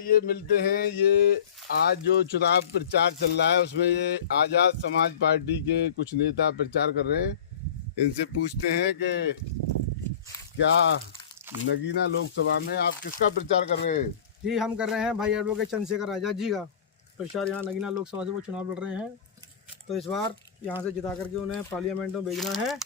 ये मिलते हैं, ये आज जो चुनाव प्रचार चल रहा है उसमें ये आज़ाद समाज पार्टी के कुछ नेता प्रचार कर रहे हैं। इनसे पूछते हैं कि क्या नगीना लोकसभा में आप किसका प्रचार कर रहे हैं? जी, हम कर रहे हैं भाई एडवोकेट चंद्रशेखर आज़ाद जी का प्रचार। यहाँ नगीना लोकसभा से वो चुनाव लड़ रहे हैं, तो इस बार यहाँ से जिता करके उन्हें पार्लियामेंट में भेजना है,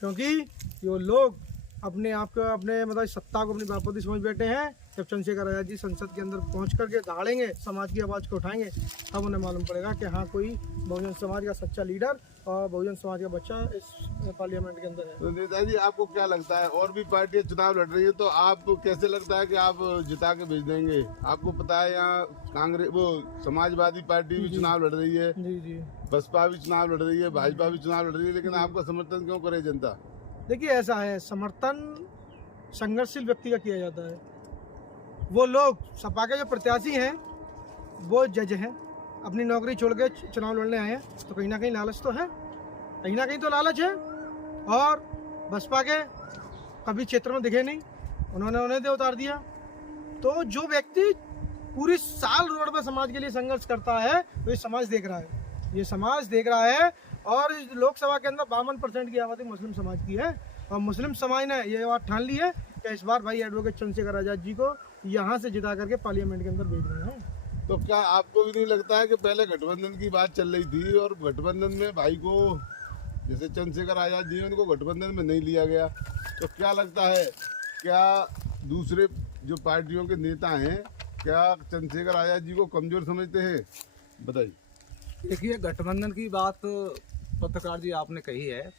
क्योंकि ये लोग अपने आप को अपने मतलब सत्ता को अपनी बापती समझ बैठे हैं। जब चंद्रशेखर आज़ाद जी संसद के अंदर पहुँच करके दहाड़ेंगे, समाज की आवाज़ को उठाएंगे, तब उन्हें मालूम पड़ेगा कि हाँ, कोई बहुजन समाज का सच्चा लीडर और बहुजन समाज का बच्चा इस पार्लियामेंट के अंदर है। तो नेताजी, आपको क्या लगता है, और भी पार्टियां चुनाव लड़ रही है, तो आपको कैसे लगता है कि आप जिता के भेज देंगे? आपको पता है यहाँ कांग्रेस वो समाजवादी पार्टी भी चुनाव लड़ रही है, जी, बसपा भी चुनाव लड़ रही है, भाजपा भी चुनाव लड़ रही है, लेकिन आपका समर्थन क्यों करे जनता? देखिए, ऐसा है, समर्थन संघर्षशील व्यक्ति का किया जाता है। वो लोग सपा के जो प्रत्याशी हैं वो जज हैं, अपनी नौकरी छोड़ के चुनाव लड़ने आए हैं, तो कहीं ना कहीं लालच तो है, कहीं ना कहीं तो लालच है। और बसपा के कभी क्षेत्र में दिखे नहीं, उन्होंने उन्हें दे उतार दिया। तो जो व्यक्ति पूरी साल रोड पर समाज के लिए संघर्ष करता है, तो ये समाज देख रहा है, ये समाज देख रहा है। और लोकसभा के अंदर 52% की आबादी मुस्लिम समाज की है, और मुस्लिम समाज ने ये बात ठान ली है कि इस बार भाई एडवोकेट चंद्रशेखर आज़ाद जी को यहाँ से जिता करके पार्लियामेंट के अंदर भेजना है। तो क्या आपको भी नहीं लगता है कि पहले गठबंधन की बात चल रही थी और गठबंधन में भाई को, जैसे चंद्रशेखर आज़ाद जी उनको गठबंधन में नहीं लिया गया, तो क्या लगता है, क्या दूसरे जो पार्टियों के नेता हैं क्या चंद्रशेखर आज़ाद जी को कमजोर समझते हैं? बताइए। देखिए, गठबंधन की बात पत्रकार जी आपने कही है।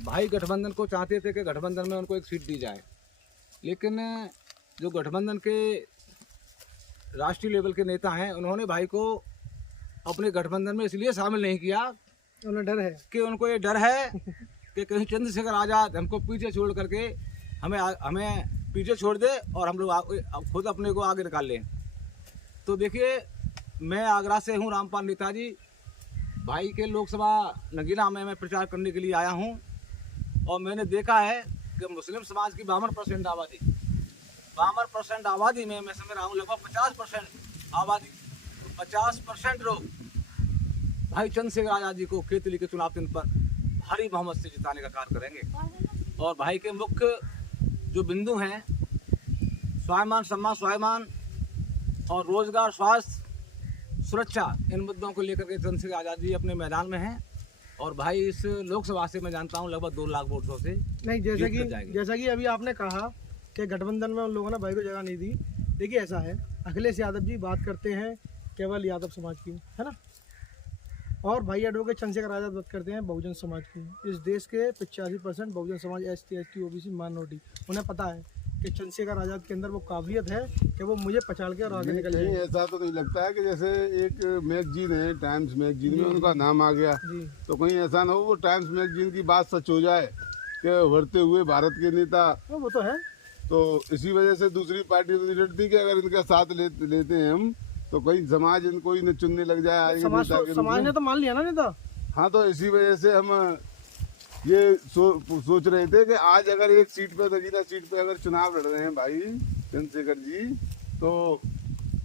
भाई गठबंधन को चाहते थे कि गठबंधन में उनको एक सीट दी जाए, लेकिन जो गठबंधन के राष्ट्रीय लेवल के नेता हैं उन्होंने भाई को अपने गठबंधन में इसलिए शामिल नहीं किया, उन्हें डर है कि उनको ये डर है कि कहीं चंद्रशेखर आज़ाद हमको पीछे छोड़ करके हमें पीछे छोड़ दे और हम लोग खुद अपने को आगे निकाल लें। तो देखिए, मैं आगरा से हूँ, रामपाल नेताजी। भाई के लोकसभा नगीना में मैं प्रचार करने के लिए आया हूँ, और मैंने देखा है कि मुस्लिम समाज की 52% आबादी में मैं समझ रहा हूँ लगभग 50% आबादी, 50% लोग भाई चंद्रशेखर आज़ाद जी को केतली के चुनाव चिन्ह पर भारी बहुमत से जिताने का कार्य करेंगे। और भाई के मुख्य जो बिंदु हैं, स्वाभिमान, सम्मान, स्वाभिमान और रोजगार, स्वास्थ्य, सुरक्षा, इन मुद्दों को लेकर के चंद्रशेखर आज़ाद जी अपने मैदान में हैं। और भाई इस लोकसभा से मैं जानता हूं लगभग 2 लाख वोटों से नहीं। जैसा कि अभी आपने कहा कि गठबंधन में उन लोगों ने भाई को जगह नहीं दी। देखिए, ऐसा है, अखिलेश यादव जी बात करते हैं केवल यादव समाज की, है ना, और भाई एडवोकेट चंद्रशेखर आज़ाद बात करते हैं बहुजन समाज की। इस देश के 85% Bahujan Samaj, ST, ST, OBC minority, उन्हें पता है कि चंद्रशेखर आज़ाद के अंदर वो काबिलियत है कि वो मुझे पछाड़ के और आगे निकल जाएंगे। ऐसा तो नहीं लगता है कि जैसे एक मैगजीन है, टाइम्स मैगजीन में उनका नाम आ गया, तो कहीं ऐसा ना हो वो टाइम्स मैगजीन की बात सच हो जाए कि उभरते हुए भारत के नेता, वो तो है। तो इसी वजह से दूसरी पार्टी तो नहीं डरती कि अगर इनका साथ लेते हैं हम, तो कहीं समाज इनको ही चुनने लग जाए। समाज ने तो मान लिया ना नेता। हाँ, तो इसी वजह से हम ये सोच रहे थे कि आज अगर एक सीट पे, नगीना सीट पे अगर चुनाव लड़ रहे हैं भाई चंद्रशेखर जी, तो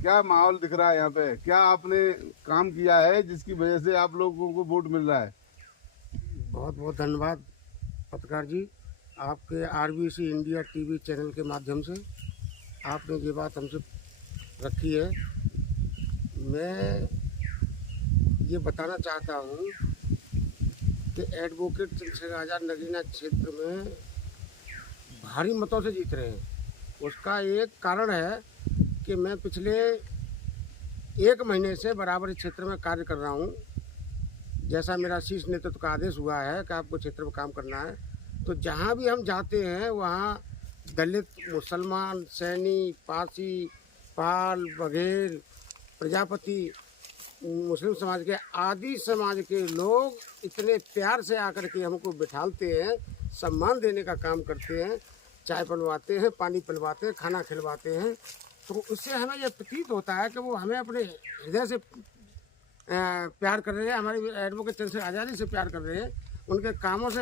क्या माहौल दिख रहा है यहाँ पे? क्या आपने काम किया है जिसकी वजह से आप लोगों को वोट मिल रहा है? बहुत बहुत धन्यवाद पत्रकार जी, आपके RBC इंडिया TV चैनल के माध्यम से आपने ये बात हमसे रखी है। मैं ये बताना चाहता हूँ कि एडवोकेट चंद्रशेखर आज़ाद नगीना क्षेत्र में भारी मतों से जीत रहे हैं। उसका एक कारण है कि मैं पिछले 1 महीने से बराबर इस क्षेत्र में कार्य कर रहा हूँ। जैसा मेरा शीर्ष नेतृत्व का आदेश हुआ है कि आपको क्षेत्र में काम करना है, तो जहाँ भी हम जाते हैं वहाँ दलित, मुसलमान, सैनी, पारसी, पाल, बघेल, प्रजापति, मुस्लिम समाज के आदि समाज के लोग इतने प्यार से आकर के हमको बिठालते हैं, सम्मान देने का काम करते हैं, चाय पिलवाते हैं, पानी पिलवाते हैं, खाना खिलवाते हैं। तो उससे हमें यह प्रतीत होता है कि वो हमें अपने हृदय से प्यार कर रहे हैं, हमारे एडवोकेट चंद्रशेखर आज़ाद से प्यार कर रहे हैं। उनके कामों से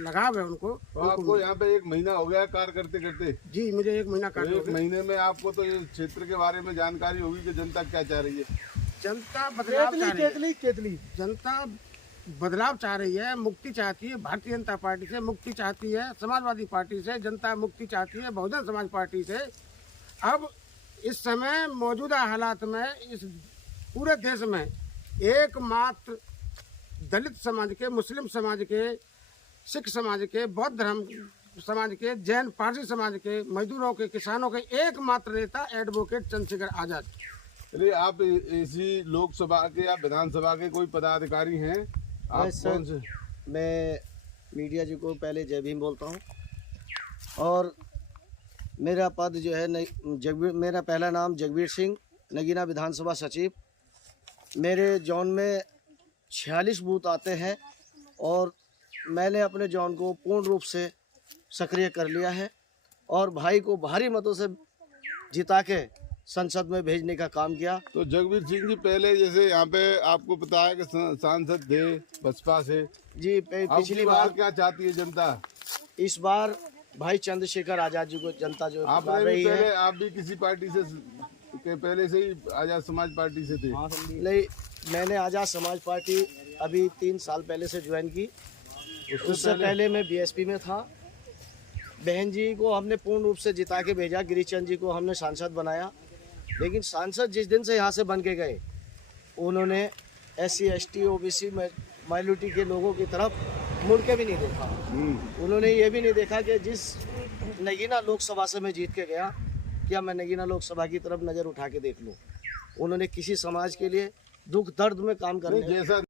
लगाव है उनको। तो आपको यहाँ पे 1 महीना हो गया कार्य करते करते। जी मुझे 1 महीना तो कार्य 1 महीने में आपको तो ये क्षेत्र के बारे में जानकारी होगी कि जनता क्या चाह रही है। जनता बदलाव चाह रही है। केतली जनता बदलाव चाह रही है, मुक्ति चाहती है। भारतीय जनता पार्टी से मुक्ति चाहती है, समाजवादी पार्टी से जनता मुक्ति चाहती है, बहुजन समाज पार्टी से। अब इस समय मौजूदा हालात में इस पूरे देश में एकमात्र दलित समाज के, मुस्लिम समाज के, सिख समाज के, बौद्ध धर्म समाज के, जैन पारसी समाज के, मजदूरों के, किसानों के एकमात्र नेता एडवोकेट चंद्रशेखर आजाद। चलिए, आप इसी लोकसभा के या विधानसभा के कोई पदाधिकारी हैं? आप कौन से? मैं मीडिया जी को पहले जय भीम बोलता हूँ। और मेरा पद जो है मेरा पहला नाम जगबीर सिंह, नगीना विधानसभा सचिव। मेरे जोन में 46 बूथ आते हैं और मैंने अपने जोन को पूर्ण रूप से सक्रिय कर लिया है और भाई को भारी मतों से जिता के संसद में भेजने का काम किया। तो जगबीर सिंह जी, पहले जैसे यहाँ पे आपको पता है कि सांसद थे बसपा से जी। पिछली बार क्या चाहती है जनता? इस बार भाई चंद्रशेखर आजाद जी को जनता जो आपने रही भी पहले है। आप भी किसी पार्टी से के पहले से ही आजाद समाज पार्टी से थे? नहीं, मैंने आजाद समाज पार्टी अभी 3 साल पहले से ज्वाइन की। उससे पहले मैं बीएसपी में था। बहन जी को हमने पूर्ण रूप से जिता के भेजा, गिरीशचंद जी को हमने सांसद बनाया। लेकिन सांसद जिस दिन से यहाँ से बन के गए, उन्होंने SC ST OBC माइनॉरिटी के लोगों की तरफ मुड़ के भी नहीं देखा। उन्होंने ये भी नहीं देखा कि जिस नगीना लोकसभा से मैं जीत के गया, क्या मैं नगीना लोकसभा की तरफ नज़र उठा के देख लूँ। उन्होंने किसी समाज के लिए दुख दर्द में काम करने जैसा